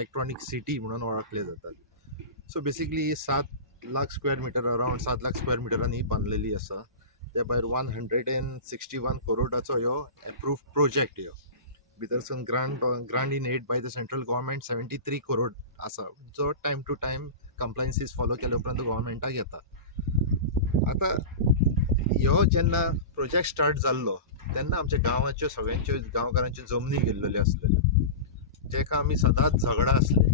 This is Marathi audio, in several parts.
इलेक्ट्रॉनिक सिटी म्हणून ओळखले जातात. So basically 7 lakh square metre, around 7 lakh square मिटरांनी ही बांदलेली आसा. त्या भायर 161 करोडाचो ह्यो एप्रूव्ह प्रोजेक्ट. ह्यो भितरसून grant in aid by the central government 73 crore आसा, जो time to time compliances follow केल्या उपरांत गव्हर्मेंटाक येता. आता ह्यो जेन्ना प्रोजेक्ट स्टार्ट जाल्लो तेन्ना आमच्या गांवाच्यो सगळ्यांच्यो गांवकारांच्यो जमनी गेल्ल्यो आसलेल्यो, जेका आमी सदांच झगडा आसले.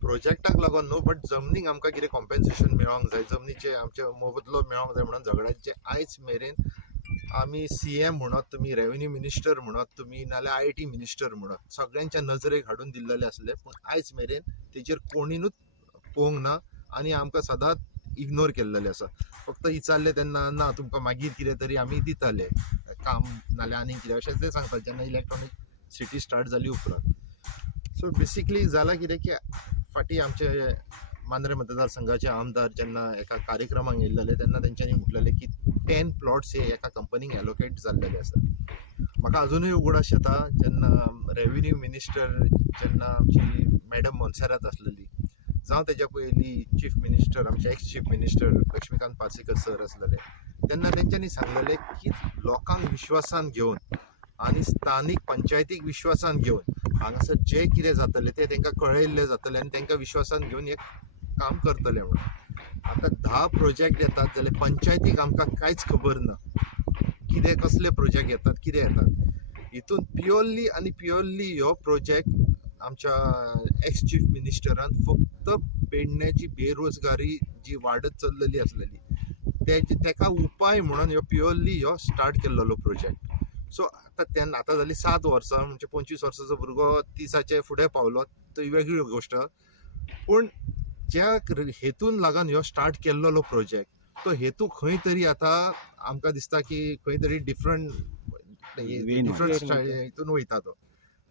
प्रोजेक्टाक लागून न्हू, बट जमनीक आमकां कितें कॉम्पेन्सेशन मेळोंक जाय, जमनीचे आमचे मोबदलो मेळोंक जाय म्हणून झगड्याचे आयज मेरेन आमी CM म्हणत तुमी, रेव्हेन्यू मिनिस्टर म्हणत तुमी, नाल्यार IT मिनिस्टर म्हणत, सगळ्यांच्या नजरेक हाडून दिल्लेले आसले. पूण आयज मेरेन तेजेर कोणीनूच पळोवंक ना आनी आमकां सदांच इग्नोर केल्लेले आसा. फक्त विचारले तेन्ना ना तुमकां मागीर कितें तरी आमी दिताले काम, नाल्यार आनी कितें अशें ते सांगतात जेन्ना इलेक्ट्रॉनीक सिटी स्टार्ट जाली उपरांत. सो बेसिकली जालां कितें की फाटीं आमचे मांद्रे मतदारसंघाचे आमदार जेन्ना एका कार्यक्रमाक येयल्ले तेन्ना तेंच्यांनी म्हटलेलें की 10 प्लॉट्स हे एका कंपनीक एलोकेट जाल्लेले आसा. म्हाका अजुनूय उगडास येता जेन्ना रेव्हेन्यू मिनिस्टर जेन्ना आमची मॅडम मोन्सेरात आसलेली, जावं तेज्या पयलीं चीफ मिनिस्टर आमचे ex chief minister Laxmikant Parsekar sir आसलेले, तेन्ना तेंच्यांनी सांगलेलें की लोकांक विश्वासान घेवन आनी स्थानीक पंचायतीक विश्वासान घेवन हांगासर जे कितें जातलें तें तांकां कळयल्लें जातलें आनी तांकां विश्वासान घेवन एक काम करतले म्हणून. आतां 10 प्रोजेक्ट येतात जाल्यार पंचायतीक आमकां कांयच खबर ना कितें कसले प्रोजेक्ट येतात कितें येतात. हितून प्युअरली ह्यो प्रोजेक्ट आमच्या एक्स चीफ मिनिस्टरान फक्त पेडण्याची बेरोजगारी जी वाडत चल्लेली आसलेली तेका उपाय म्हणून ह्यो प्युअरली ह्यो स्टार्ट केल्लो प्रोजेक्ट. सो आतां जाली 7 वर्सां, म्हणजे 25 वर्साचो भुरगो 30चे फुडें पावलो तो वेगळी गोश्ट. पूण ज्या हेतून लागून ह्यो स्टार्ट केल्लो प्रोजेक्ट, तो हेतू खंय तरी आतां आमकां दिसता की खंय तरी डिफरंट हितून वयता तो.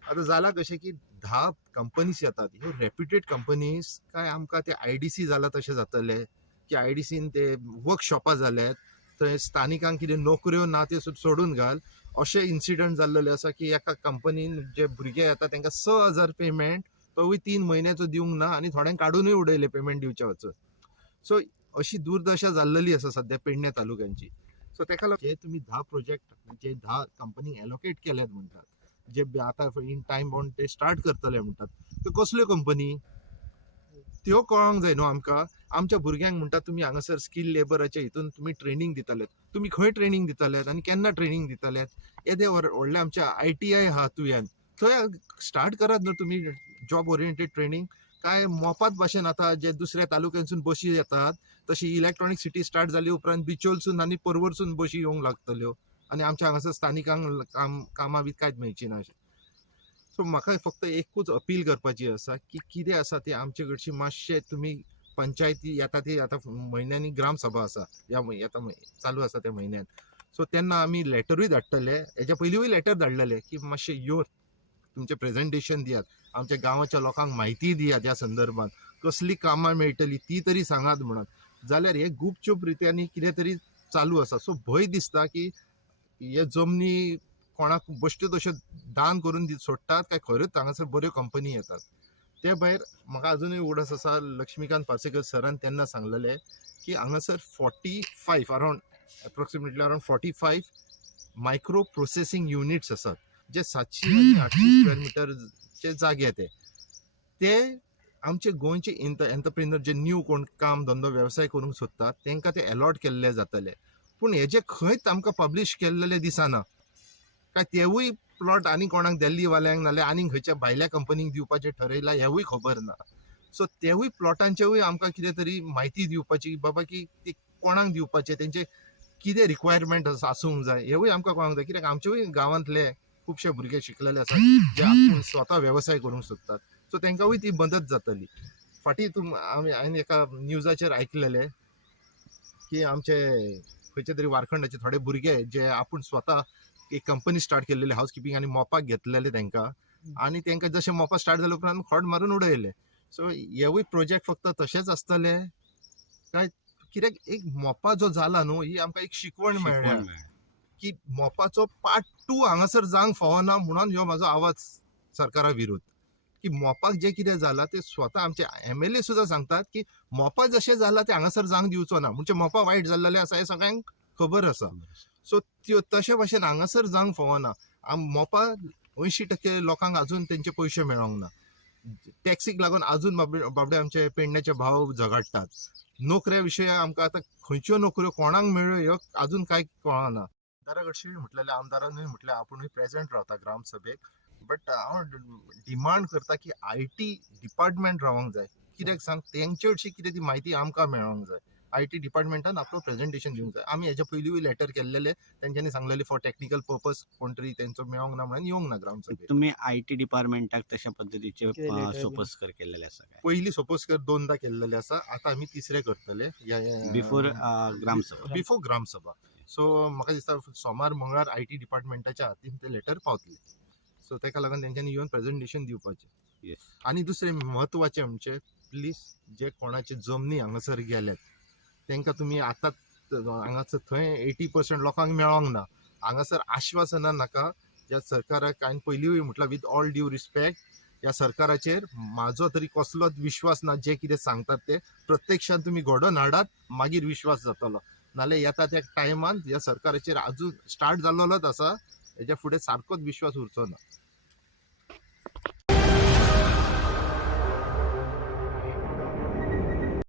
आतां जालां कशें की 10 कंपनीज येतात, ह्यो रेप्युटेड कंपनीज काय आमकां ते IDC जाला तशें जातले की IDCन ते वर्कशॉपां जाल्यात, थंय स्थानिकांक कितें नोकऱ्यो ना त्यो सोडून घाल, अशे इन्सिडंट जाल्लेले आसा की एका कंपनीन जे भुरगे येता तांकां 6,000 पेमेंट तोवूय 3 म्हयन्याचो दिवंक ना आनी थोड्यांक काडूनय उडयले पेमेंट दिवचे वचून. सो अशी दुर्दशा जाल्लेली आसा सध्या पेडणे तालुक्यांची. सो तेका लागून जे तुमी 10 प्रोजेक्ट जे 10 कंपनीक एलोकेट केल्यात म्हणटात, जे आतां इन टायम बाउंड ते स्टार्ट करतले म्हणटात, त्यो कसल्यो कंपनी त्यो कळोंक जाय न्हू आमकां. आमच्या भुरग्यांक म्हणटात तुमी हांगासर स्कील लेबराच्या हितून तुमी ट्रेनींग दितालेत, तुमी खंय ट्रेनींग दितालेत आनी केन्ना ट्रेनींग दितालेत. येदे व्हडले आमच्या ITI आहा तुवें, थंय स्टार्ट करात न्हू तुमी जॉब ओरिएंटेड ट्रेनींग. काय मोपात भाशेन आतां जे दुसऱ्या तालुक्यांसून बशी येतात तशी इलेक्ट्रॉनिक सिटी स्टार्ट जाली उपरांत बिचोलसून आनी परवरसून बशी येवंक लागतल्यो आनी आमच्या हांगासर स्थानिकांक कामां बी कांयच मेळची ना. सो म्हाका फक्त एकूच अपील करपाची आसा की कितें आसा तें आमचे कडची मातशें तुमी पंचायती येता ती आतां म्हयन्यांनी ग्रामसभा आसा, येता चालू आसा त्या म्हयन्यान. सो तेन्ना आमी लेटरूय धाडटले, हेज्या पयलींय लेटर धाडलेले की मातशें यो तुमचें प्रेझेंटेशन दियात, आमच्या गांवाच्या लोकांक म्हायती दियात ह्या संदर्भात, कसली कामां मेळटली ती तरी सांगात म्हणून. जाल्यार हे गुपचूप रित्यांनी कितें तरी चालू आसा. सो भंय दिसता की हे जमनी कोणाक बश्ट्यो तश्यो दान करून सोडटात काय खऱ्योच हांगासर बऱ्यो कंपनी येतात. ते भायर म्हाका अजुनूय उगडास आसा, लक्ष्मीकांत पार्सेकर सरान तेन्ना सांगलेलें की हांगासर 45 around approximately around 45 micro processing units आसात, जे 700 आनी 800 स्क्वेअर मिटरचे जागे ते आमचे गोंयचे एंटरप्रिनर जे न्यू कोण काम धंदो वेवसाय करूंक सोदतात तांकां ते अलॉट केल्ले जातले. पूण हेजे खंयच आमकां पब्लीश केल्लेले दिसना. काय तेवूय प्लॉट आनी कोणाक दिल्लीवाल्यांक नाल्यार आनी खंयच्या भायल्या कंपनीक दिवपाचें ठरयलां हेवूय खबर ना. सो तेवूय प्लॉटांचेवूय आमकां कितें तरी म्हायती दिवपाची बाबा की ती कोणाक दिवपाचे, तेंचे कितें रिक्वायरमेंट आसूंक जाय हेवूय आमकां कळोंक जाय. कित्याक आमचेवूय गांवांतले खुबशे भुरगे शिकलेले आसात जे आपूण स्वता वेवसाय करूंक सोदतात. सो तांकांय ती मदत जातली. फाटीं हांवें एका न्यूजाचेर आयकलेलें की आमचे खंयचे तरी वारखंडाचे थोडे भुरगे जे आपूण स्वता एक कंपनी स्टार्ट केल्लेली हाऊस किपींग आनी मोपाक घेतलेले तांकां, आनी तांकां जशें मोपा स्टार्ट जाले उपरांत खोड मारून उडयले. सो हेवूय प्रोजेक्ट फक्त तशेंच आसतले काय, कित्याक एक मोपा जो जाला न्हू ही आमकां एक शिकवण मेळ्ळ्या की मोपाचो पार्ट 2 हांगासर जावंक फावना म्हणून ह्यो म्हाजो आवाज सरकारा विरोध. की मोपाक जे कितें जालां ते स्वता आमचे MLA सुद्दां सांगतात की मोपा जशें जालां ते हांगासर जावंक दिवचो ना, म्हणजे मोपा वायट जाल्लें आसा हें सगळ्यांक खबर आसा. सो त्यो तशे भाशेन हांगासर जावंक फावना. मोपा 80% लोकांक अजून तेंचे पयशे मेळोंक ना. टॅक्सीक लागून अजून बाबडे आमचे पेडण्याचे भाव झगडटात. नोकऱ्या विशयी आमकां आतां खंयच्यो नोकऱ्यो कोणाक मेळ्यो ह्यो अजून कांय कळना. आमदारा कडची म्हटलेलें आमदारांनी म्हटलें आपुणूय प्रेझेंट रावता ग्रामसभेक, बट हांव डिमांड करता की IT डिपार्टमेंट रावंक जाय. कित्याक सांग, तेंचे हरशी कितें ती म्हायती आमकां मेळोंक जाय. IT डिपार्टमेंटान आपलो प्रेझेंटेशन दिवंक जाय. आमी हेच्या पयलींय लेटर केल्लेले, तेंच्यांनी सांगलेले फॉर टेक्निकल पर्पज कोण तरी तेंचो मेळोंक ना म्हणून येवंक ना ग्रामसभेक. तुम्ही IT डिपार्टमेंटाक तशा पद्धतीचे सोपस्कर केलेले आसा काय? पयलीं सपोज कर 2दा केल्लेले आसा, आतां आमी तिसरे करतले बिफोर ग्रामसभा. बिफोर ग्रामसभा. सो म्हाका दिसता सोमार मंगळार IT डिपार्टमेंटाच्या हातीन ते लेटर पावतले. सो तेका लागून तेंच्यांनी येवन प्रेझेंटेशन दिवपाचें. येस. आनी दुसरें म्हत्वाचें म्हणजे प्लीज जे कोणाचे जमनी हांगासर गेल्यात तेंकां तुमी आतां हांगासर थंय 80% लोकांक मेळोंक ना. हांगासर आश्वासनां नाका. ह्या सरकाराक हांवें पयलींय म्हटलां विथ ऑल ड्यू रिस्पेक्ट, ह्या सरकाराचेर म्हाजो तरी कसलोच विश्वास ना. जे कितें सांगतात ते प्रत्यक्षात तुमी घडोवन हाडात, मागीर विश्वास जातलो. नाल्यार येता त्या टायमान ह्या सरकाराचेर अजून स्टार्ट जाल्लोच आसा, हेच्या फुडें सारकोच विश्वास उरचो ना.